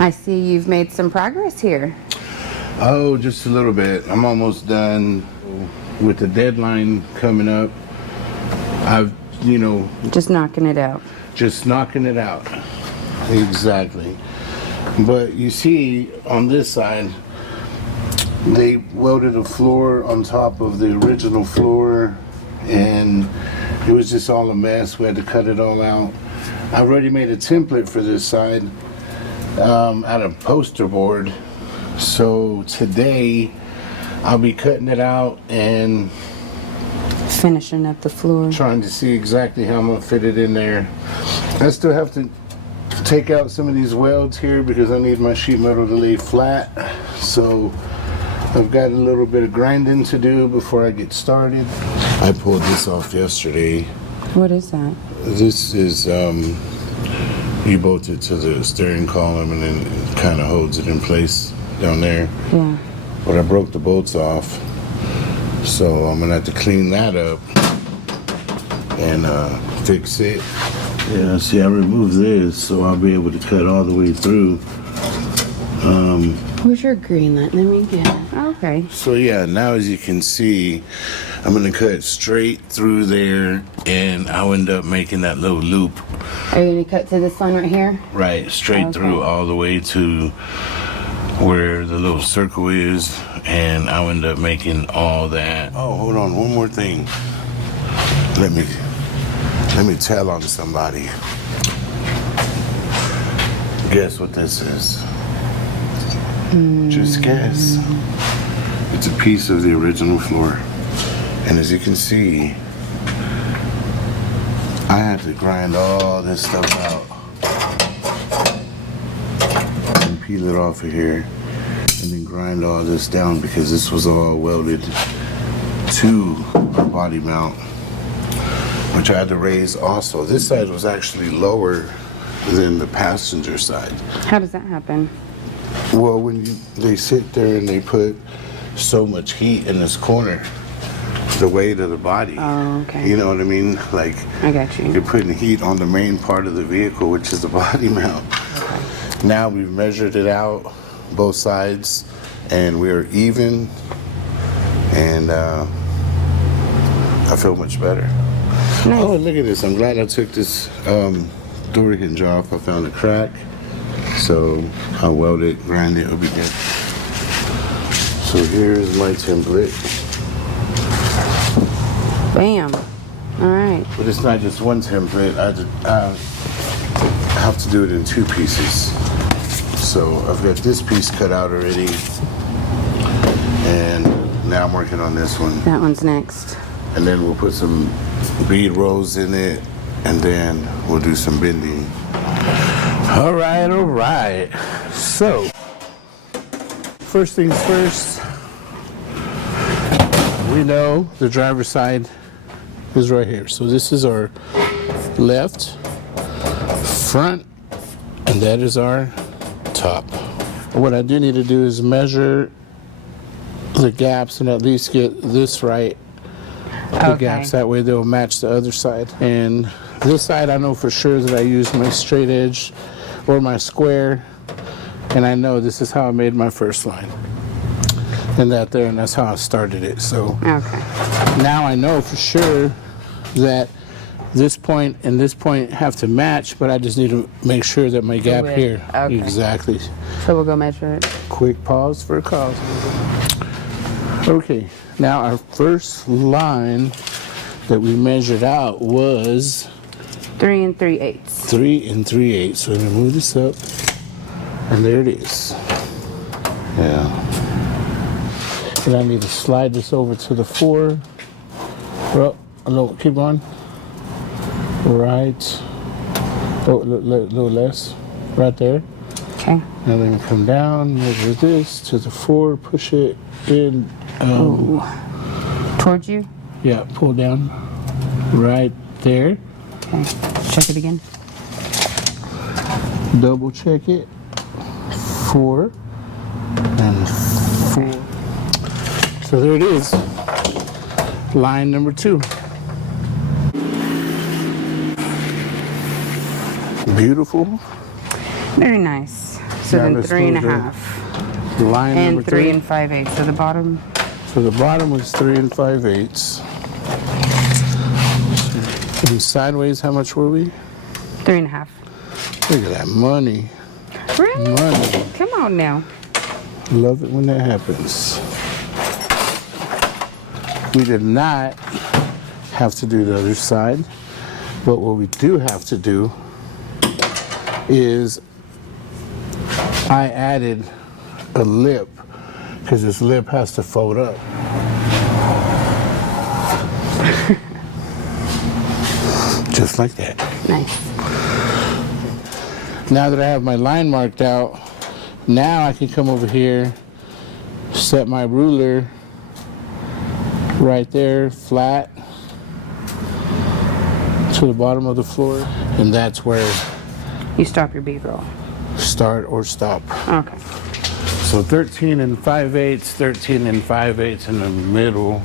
I see you've made some progress here. Oh, just a little bit. I'm almost done. With the deadline coming up, I've, Just knocking it out. just knocking it out. Exactly. But you see, on this side, they welded a floor on top of the original floor, and it was just all a mess. We had to cut it all out. I've already made a template for this side out of poster board. So today, I'll be cutting it out and finishing up the floor. Trying to see exactly how I'm going to fit it in there. I still have to take out some of these welds here because I need my sheet metal to lay flat. So I've got a little bit of grinding to do before I get started. I pulled this off yesterday. What is that? This is, you bolt it to the steering column and then it kind of holds it in place down there. Yeah. But I broke the bolts off. So I'm going to have to clean that up and fix it. Yeah, see, I removed this so I'll be able to cut all the way through. Where's your green light? Let me get it. Okay. So yeah, now as you can see, I'm going to cut straight through there and I'll end up making that little loop. Are you going to cut to this line right here? Right, straight through all the way to where the little circle is, and I'll end up making all that. Oh, hold on, one more thing. Let me tell on somebody. Guess what this is? Just guess. It's a piece of the original floor. And as you can see, I had to grind all this stuff out and peel it off of here and then grind all this down because this was all welded to our body mount, which I had to raise also. This side was actually lower than the passenger side. How does that happen? Well, when they sit there and they put so much heat in this corner, the weight of the body. Oh, okay. You know what I mean? Like, I got you. You're putting heat on the main part of the vehicle, which is the body mount. Okay. Now we've measured it out, both sides, and we're even, and I feel much better. Nice. Oh, look at this. I'm glad I took this door hinge off. I found a crack. So I'll weld it, grind it, it'll be good. So here's my template. Bam. All right. But it's not just one template. I have to do it in two pieces. So I've got this piece cut out already. And now I'm working on this one. That one's next. And then we'll put some bead rolls in it. And then we'll do some bending. All right. So, first things first, we know the driver's side is right here. So this is our left, front, and that is our top. What I do need to do is measure the gaps and at least get this right. The gaps, that way they'll match the other side. And this side I know for sure that I used my straight edge or my square, and I know this is how I made my first line. And that's how I started it. So now I know for sure that this point and this point have to match, but I just need to make sure that my gap here. Exactly. So we'll go measure it. Quick pause for a cause. Okay, now our first line that we measured out was 3 3/8. 3 3/8. So let me move this up, and there it is. Yeah. And I need to slide this over to the 4. Well, no, keep going. Right. Oh, a little less. Right there. Okay. And then come down, measure this to the 4, push it in. Towards you? Yeah, pull down. Right there. Okay. Check it again. Double check it. 4 and 4. So there it is. Line number 2. Beautiful. Very nice. So Now then let's 3 and a move the half. line And number 3 and 5/8. So the bottom. So the bottom was 3 and 5/8. And sideways, how much were we? 3 and a half. Look at that money. Really? Money. Come on now. Love it when that happens. We did not have to do the other side, but what we do have to do is I added a lip because this lip has to fold up. Just like that. Nice. Now that I have my line marked out, now I can come over here, set my ruler right there, flat to the bottom of the floor, and that's where You stop your bead roll. start or stop. Okay. So 13 and 5/8, 13 and 5/8 in the middle,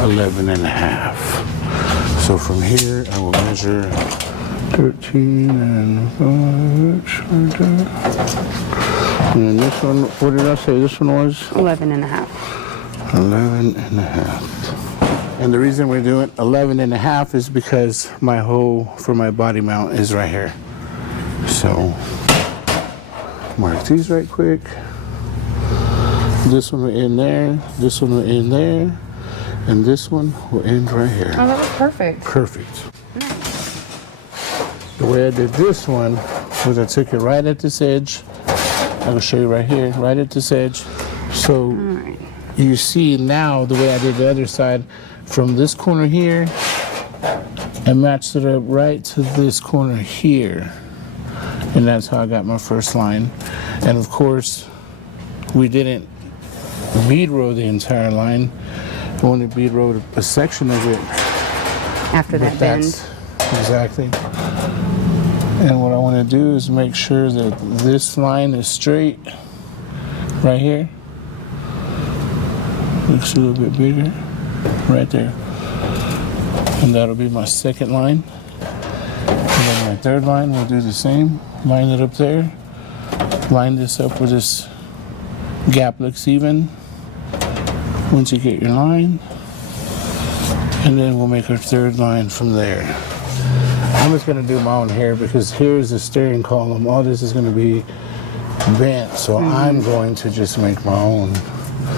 11 and a half. So from here, I will measure 13 and 5/8 right there. And then this one, what did I say this one was? 11 and a half. 11 and a half. And the reason we're doing 11 and a half is because my hole for my body mount is right here. So, mark these right quick. This one will end there, this one will end there, and this one will end right here. Oh, that was perfect. Perfect. The way I did this one was I took it right at this edge. I will show you right here, right at this edge. So Alright. you see now the way I did the other side, from this corner here, I matched it up right to this corner here. And that's how I got my first line. And of course, we didn't bead row the entire line. We only bead rowed a section of it. After that bend. Exactly. And what I want to do is make sure that this line is straight right here. Looks a little bit bigger right there. And that'll be my second line. And then my third line, we'll do the same. Line it up there. Line this up where this gap looks even. Once you get your line. And then we'll make our third line from there. I'm just going to do my own hair because here's the steering column. All this is going to be bent, so I'm going to just make my own.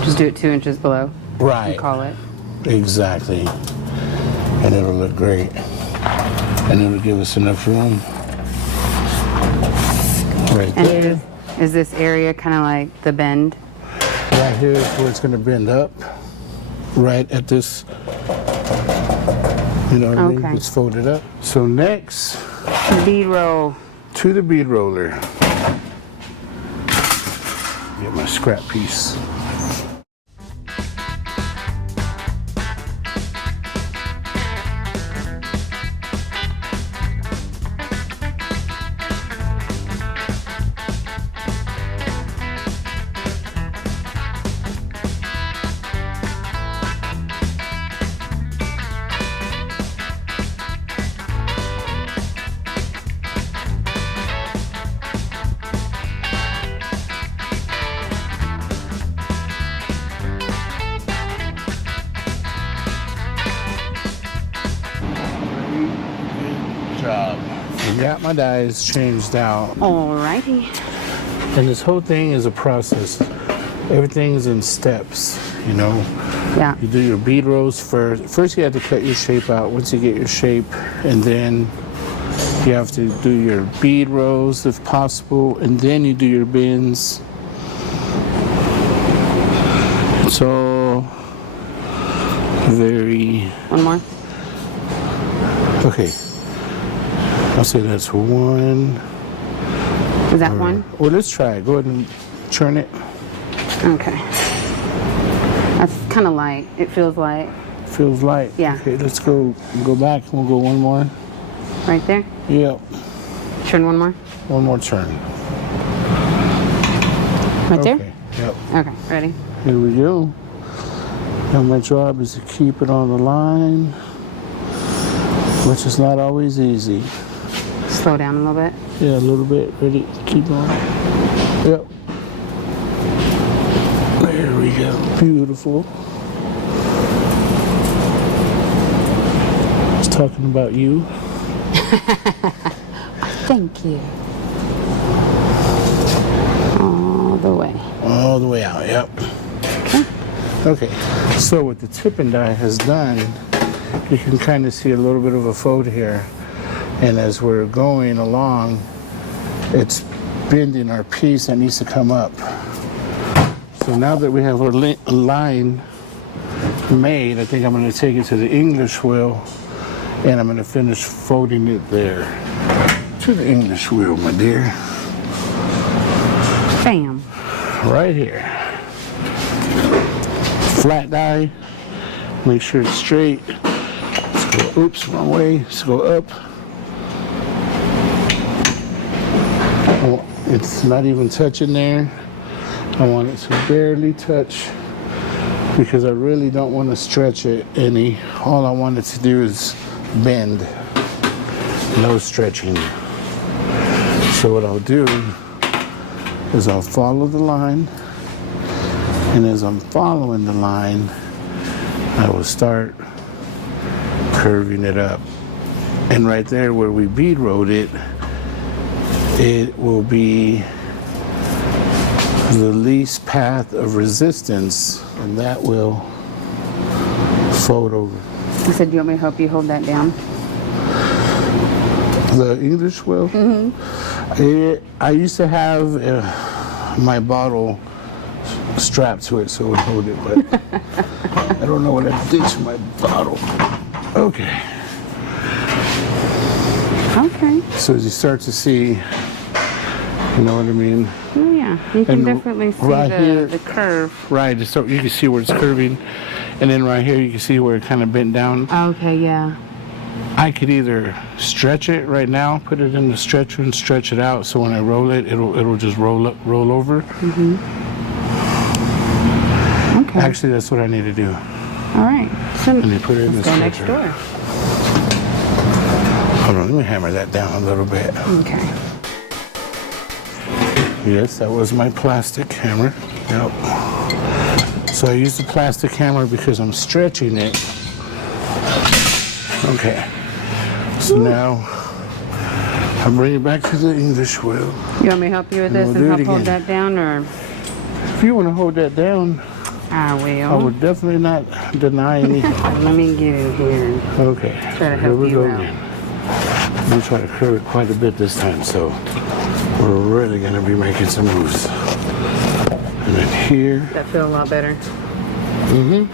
Just do it 2 inches below. Right. And call it. Exactly. And it'll look great. And it'll give us enough room. Right And there. is this area kind of like the bend? Right here is where it's going to bend up. Right at this. You know what I mean? Okay. It's folded up. So next, Bead roll. to the bead roller. Get my scrap piece. Job. I got my dies changed out. Alrighty. And this whole thing is a process. Everything is in steps, you know. Yeah. You do your bead rows first. First you have to cut your shape out once you get your shape, and then you have to do your bead rows if possible, and then you do your bends. It's all very... One more. Okay. I'll say that's one. Is that one? Well, let's try it. Go ahead and churn it. Okay. That's kind of light. It feels light. Feels light. Yeah. Okay, let's go back. We'll go one more. Right there. Yep. Turn one more. One more turn. Right there. Okay. Yep. Okay. Ready? Here we go. Now my job is to keep it on the line, which is not always easy. Slow down a little bit. Yeah, a little bit. Ready? Keep going. Yep. There we go. Beautiful. I was talking about you. Thank you. All the way. All the way out, yep. Okay, so what the tip and die has done, you can kind of see a little bit of a fold here. And as we're going along, it's bending our piece that needs to come up. So now that we have our line made, I think I'm going to take it to the English wheel and I'm going to finish folding it there. To the English wheel, my dear. Bam. Right here. Flat die. Make sure it's straight. Let's go, oops, wrong way. Let's go up. Oh, it's not even touching there. I want it to barely touch because I really don't want to stretch it any. All I want it to do is bend. No stretching. So what I'll do is I'll follow the line, and as I'm following the line, I will start curving it up. And right there where we bead rode it, it will be the least path of resistance, and that will fold over. You said you want me to help you hold that down? The English wheel? Mm-hmm. I used to have my bottle strapped to it so it would hold it, but I don't know what I did to my bottle. Okay. Okay. So as you start to see, you know what I mean? Oh, yeah. You can And definitely see right here- the curve. Right, so you can see where it's curving, and then right here you can see where it kind of bent down. Okay, yeah. I could either stretch it right now, put it in the stretcher and stretch it out, so when I roll it, it'll just roll over. Mm-hmm. Okay. Actually, that's what I need to do. All right. So And you put it in the let's go next stretcher. door. Hold on, let me hammer that down a little bit. Okay. Yes, that was my plastic hammer. Yep. So I use the plastic hammer because I'm stretching it. Okay. So now I bring it back to the English wheel. You want me to help you with this we'll and do it help hold again. that down, or If you want to hold that down, I will? I would definitely not deny anything. Let me get in here. Okay. Try to Here help we you go out. again. I'm going to try to curve it quite a bit this time, so we're really going to be making some moves. And then here, That feel a lot better. a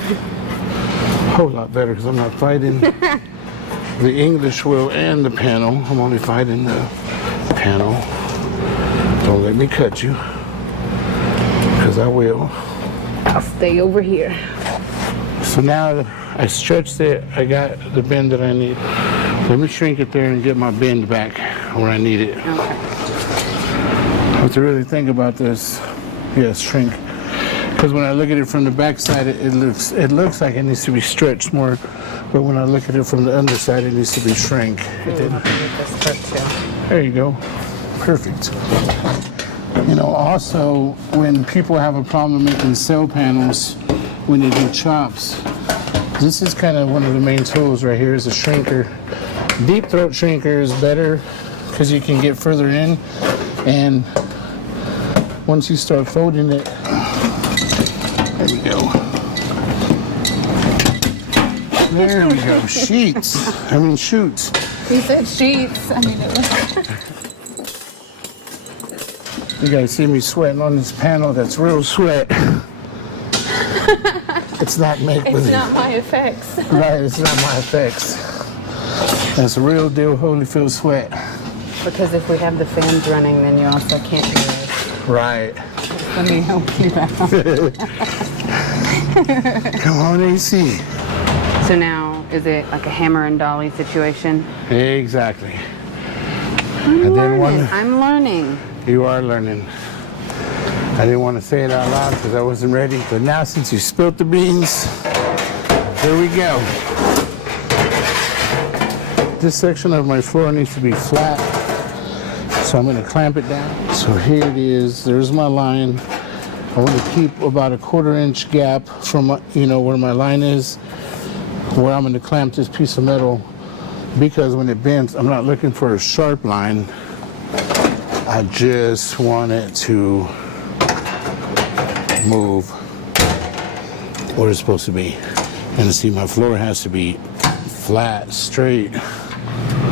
whole lot better because I'm not fighting the English wheel and the panel. I'm only fighting the panel. Don't let me cut you, because I will. I'll stay over here. So now I stretched it, I got the bend that I need. Let me shrink it there and get my bend back where I need it. Okay. I have to really think about this. Yes, shrink. Because when I look at it from the back side, it looks like it needs to be stretched more. But when I look at it from the underside, it needs to be shrink. It didn't. There you go. Perfect. You know, also, when people have a problem making cell panels, when they do chops, this is kind of one of the main tools right here is a shrinker. Deep throat shrinker is better because you can get further in, and once you start folding it, there we go. There we go, shoots. He said sheets. I mean, it was... You guys see me sweating on this panel, that's real sweat. It's not make-believe. It's not my effects. Right, it's not my effects. That's real deal Holyfield sweat. Because if we have the fans running, then you also can't do this. Right. Let me help you out. Come on, AC. So now, is it like a hammer and dolly situation? Exactly. I'm learning. You are learning. I didn't want to say it out loud because I wasn't ready. But now since you spilt the beans, here we go. This section of my floor needs to be flat So I'm going to clamp it down. So here it is. There's my line. I want to keep about a 1/4 inch gap from, where my line is, where I'm going to clamp this piece of metal, because when it bends, I'm not looking for a sharp line. I just want it to move where it's supposed to be. And see, my floor has to be flat, straight.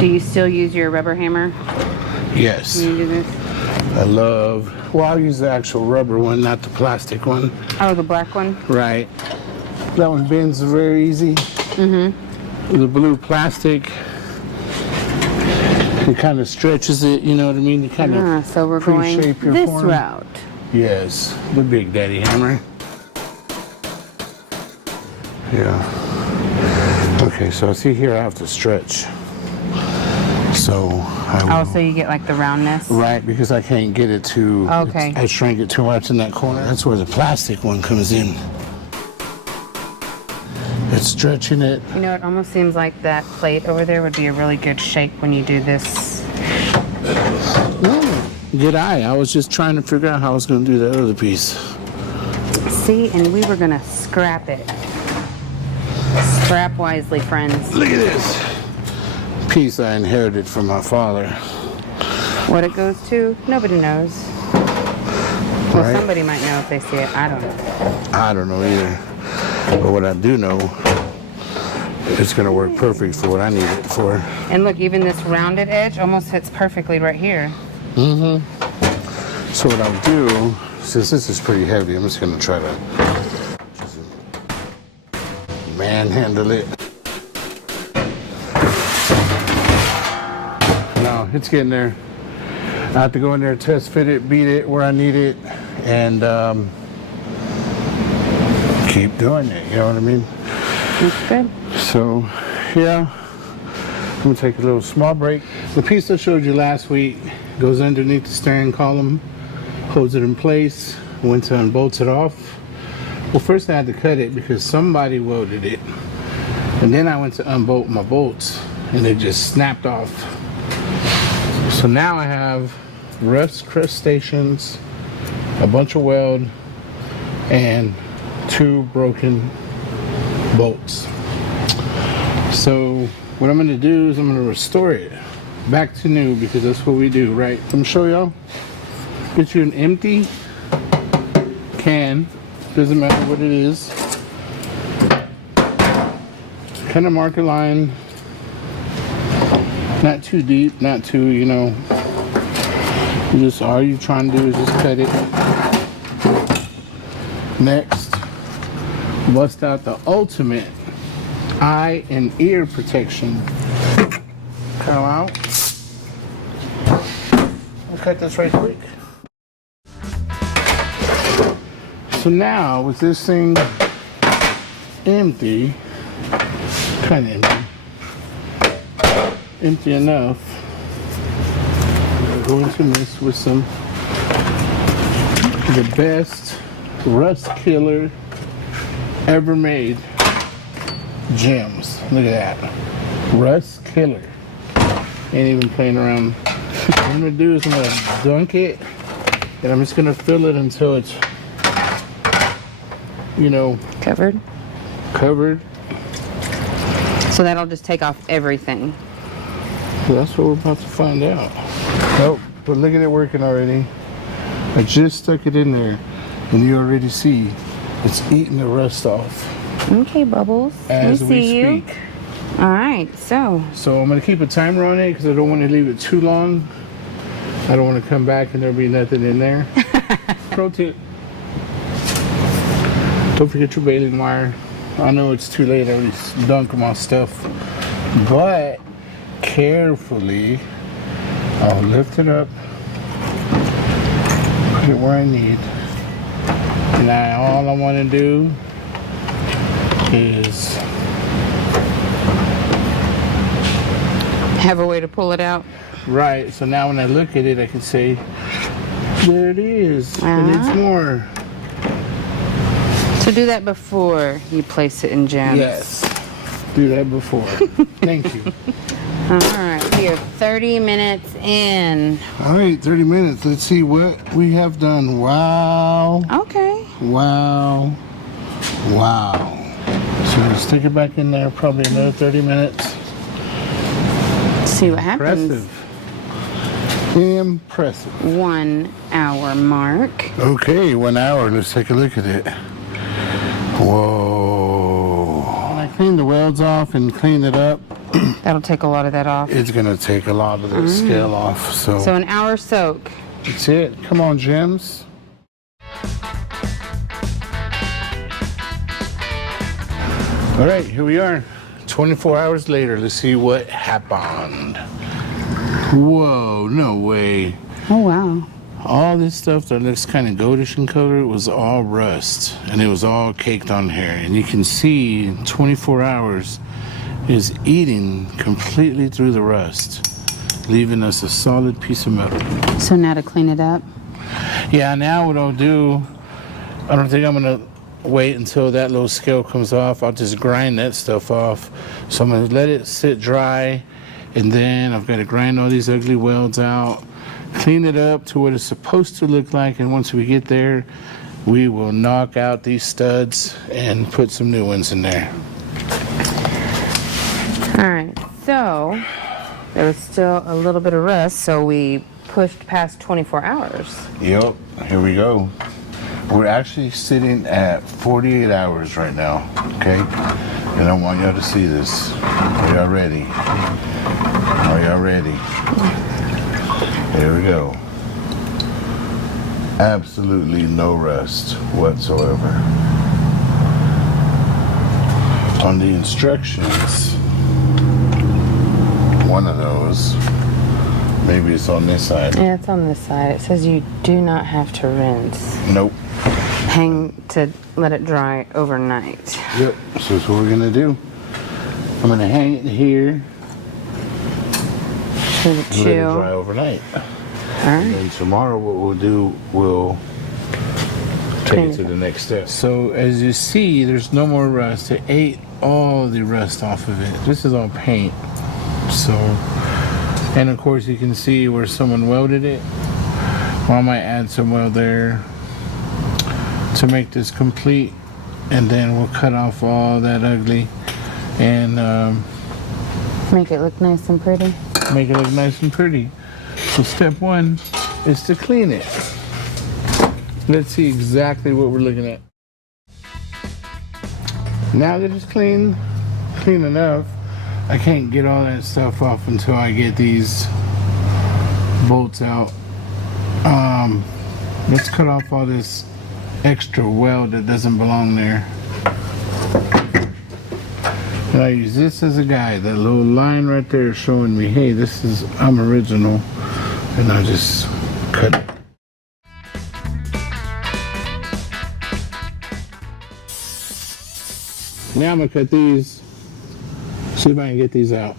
Do you still use your rubber hammer Yes. when you do this? I'll use the actual rubber one, not the plastic one. Oh, the black one? Right. That one bends very easy. The blue plastic, it kind of stretches it, you know what I mean? It kind of So we're going pre-shape your this form. route. Yes, the Big Daddy hammer. Yeah. Okay, so I see here I have to stretch. So I will. Oh, so you get like the roundness? Right, because I can't get it to. Okay. I shrank it too much in that corner. That's where the plastic one comes in. It's stretching it. You know, it almost seems like that plate over there would be a really good shape when you do this. Good eye. I was just trying to figure out how I was going to do that other piece. See, and we were gonna scrap it. Scrap wisely, friends. Look at this piece I inherited from my father. What it goes to, nobody knows. Well, Right. somebody might know if they see it. I don't know. I don't know either. But what I do know, it's going to work perfect for what I need it for. And look, even this rounded edge almost fits perfectly right here. So what I'll do, since this is pretty heavy, I'm just going to try to just manhandle it. No, it's getting there. I have to go in there, test fit it, beat it where I need it, and keep doing it, you know what I mean? That's good. So, yeah, I'm gonna take a little small break. The piece I showed you last week goes underneath the steering column, holds it in place, went to unbolt it off. Well, first I had to cut it because somebody welded it. And then I went to unbolt my bolts and it just snapped off. So now I have rust crustaceans, a bunch of weld, and 2 broken bolts. So what I'm going to do is I'm going to restore it back to new, because that's what we do, right? I'm going to show y'all. Get you an empty can, doesn't matter what it is. Kind of mark a line, not too deep, not too, just all you're trying to do is just cut it. Next, bust out the ultimate eye and ear protection. Come out. I'll cut this right quick. So now with this thing empty, kind of empty enough, we're going to mix with the best rust killer ever made gems. Look at that. Rust killer. Ain't even playing around. What I'm going to do is I'm going to dunk it, and I'm just going to fill it until it's, Covered. covered. So that'll just take off everything. So that's what we're about to find out. Oh, but look at it working already. I just stuck it in there, and you already see it's eating the rust off Okay, Bubbles. as we we see you. speak. All right, so So I'm gonna keep a timer on it because I don't want to leave it too long. I don't want to come back and there'll be nothing in there. Pro tip: don't forget your baling wire. I know it's too late. I already dunked my stuff, but carefully, I'll lift it up, put it where I need. Now all I want to do is have a way to pull it out. right. So now when I look at it, I can say, there it is, and it's more. So do that before you place it in gems. Yes, do that before. Thank you. All right. We are 30 minutes in. All right, 30 minutes. Let's see what we have done. Wow. Okay. Wow. Wow. So let's stick it back in there, probably another 30 minutes. See what happens. Impressive. Impressive. 1 hour mark. Okay, 1 hour. Let's take a look at it. Whoa. When I clean the welds off and clean it up, That'll take a lot of that off. it's going to take a lot of the scale off. So an hour soak. That's it. Come on, Gems. All right, here we are. 24 hours later. Let's see what happened. Whoa, no way. Oh, wow. All this stuff that looks kind of goldish in color was all rust, and it was all caked on here. And you can see 24 hours is eating completely through the rust, leaving us a solid piece of metal. So now to clean it up? Yeah, now what I'll do, I don't think I'm gonna wait until that little scale comes off. I'll just grind that stuff off. So I'm gonna let it sit dry, and then I've got to grind all these ugly welds out, clean it up to what it's supposed to look like, and once we get there, we will knock out these studs and put some new ones in there. All right, so there was still a little bit of rust, so we pushed past 24 hours. Yep, here we go. We're actually sitting at 48 hours right now, okay? And I want y'all to see this. Are y'all ready? Are y'all ready? Here we go. Absolutely no rust whatsoever. On the instructions, one of those, maybe it's on this side. Yeah, it's on this side. It says you do not have to rinse. Nope. Hang to let it dry overnight. Yep, so that's what we're gonna do. I'm gonna hang it here, To let it dry chill. overnight. All And right. then tomorrow what we'll do, we'll take it to the next step. So as you see, there's no more rust. It ate all the rust off of it. This is all paint. So, and of course you can see where someone welded it. Well, I might add some weld there to make this complete, and then we'll cut off all that ugly and Make it look nice and pretty. make it look nice and pretty. So step one is to clean it. Let's see exactly what we're looking at. Now that it's clean enough, I can't get all that stuff off until I get these bolts out. Let's cut off all this extra weld that doesn't belong there. And I use this as a guide. That little line right there is showing me, hey, I'm original. And I just cut it. Now I'm gonna cut these. See if I can get these out.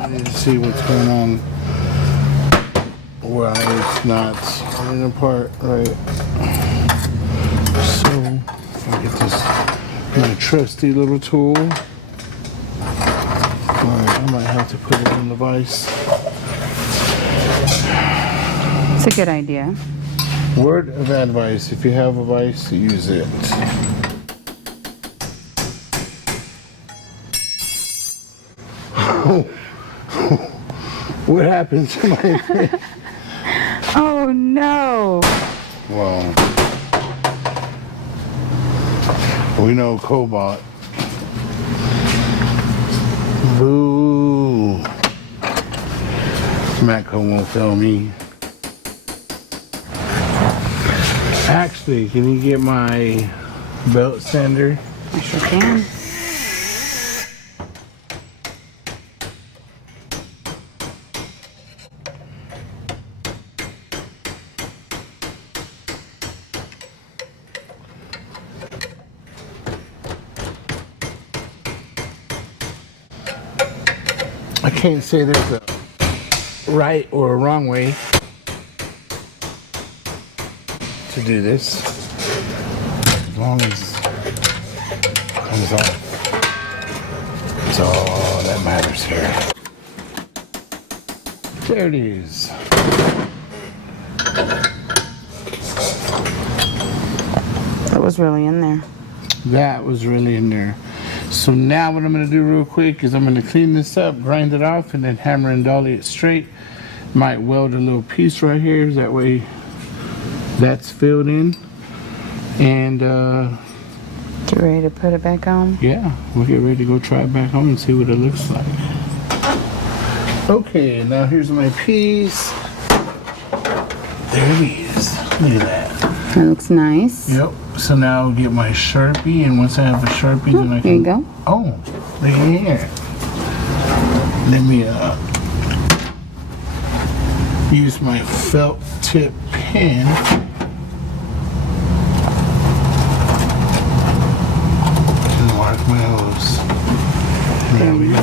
I need to see what's going on. Well, it's not falling apart, right? So, if I get this, my trusty little tool. Alright, I might have to put it in the vise. It's a good idea. Word of advice, if you have a vise, use it. What happened to my... Oh no! Well, we know cobalt. Boo. Matco won't fail me. Actually, can you get my belt sander? I sure can. I can't say there's a right or a wrong way to do this. as long as it comes off. That's all that matters here. There it is. That was really in there. That was really in there. So now what I'm going to do real quick is I'm going to clean this up, grind it off, and then hammer and dolly it straight. Might weld a little piece right here, that way that's filled in. And Get ready to put it back on? yeah, we'll get ready to go try it back home and see what it looks like. Okay, now here's my piece. There it is. Look at that. That looks nice. Yep. So now I'll get my Sharpie, and once I have a Sharpie, then I can... Here you go. Oh, look at here. Let me use my felt tip pen. And mark my hose. There we go.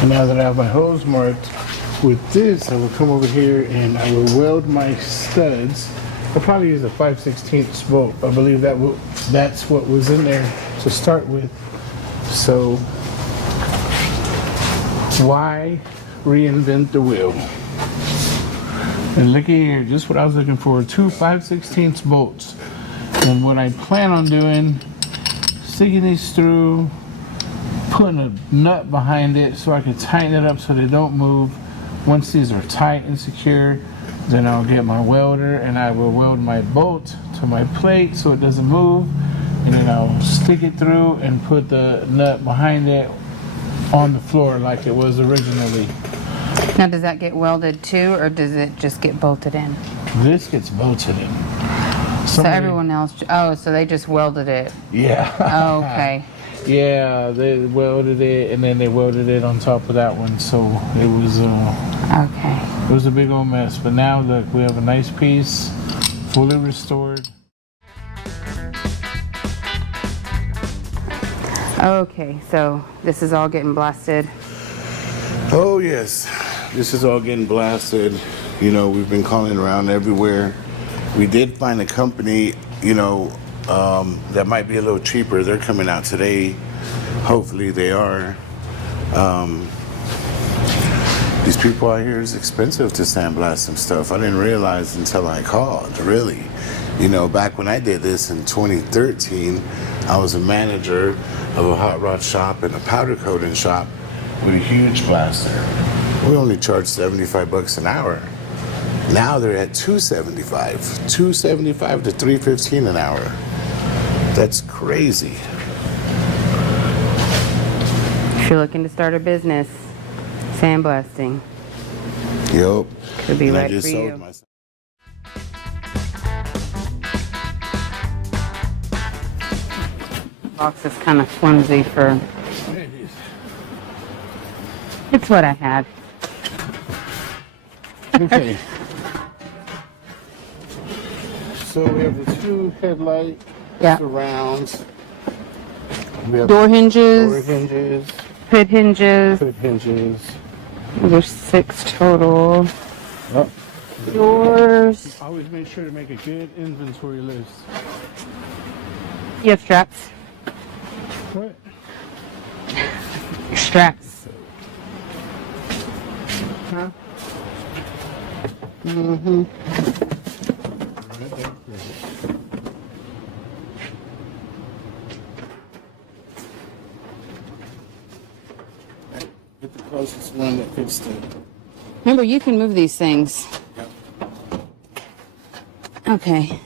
And now that I have my hose marked, with this, I will come over here and I will weld my studs. I'll probably use a 5/16 bolt. I believe that's what was in there to start with. So, why reinvent the wheel? And look at here, just what I was looking for, 2 5/16 bolts. And what I plan on doing, sticking these through, putting a nut behind it so I can tighten it up so they don't move. Once these are tight and secure, then I'll get my welder and I will weld my bolt to my plate so it doesn't move. And then I'll stick it through and put the nut behind it on the floor like it was originally. Now, does that get welded too, or does it just get bolted in? This gets bolted in. So everyone else, oh, so they just welded it. Yeah. Oh, okay. Yeah, they welded it and then they welded it on top of that one. So it was Okay. it was a big old mess. But now look, we have a nice piece, fully restored. Okay, so this is all getting blasted. Oh yes, this is all getting blasted. You know, we've been calling around everywhere. We did find a company, you know, that might be a little cheaper. They're coming out today. Hopefully they are. These people out here, it's expensive to sandblast some stuff. I didn't realize until I called, really. You know, back when I did this in 2013, I was a manager of a hot rod shop and a powder coating shop with a huge blaster. We only charged $75 an hour. Now they're at $275 to $315 an hour. That's crazy. If you're looking to start a business, sandblasting Yep. could be And right for you. Box is kind of flimsy for. It's what I had. Okay. So we have the 2 headlight surrounds. We have Door hinges, door hinges, hood hinges. hood hinges. There's 6 total. Oh. Doors. Always make sure to make a good inventory list. You have straps. What? Straps. Huh? Mm-hmm. Right there. Get the closest one that fits the... Remember, you can move these things. Yep. Okay.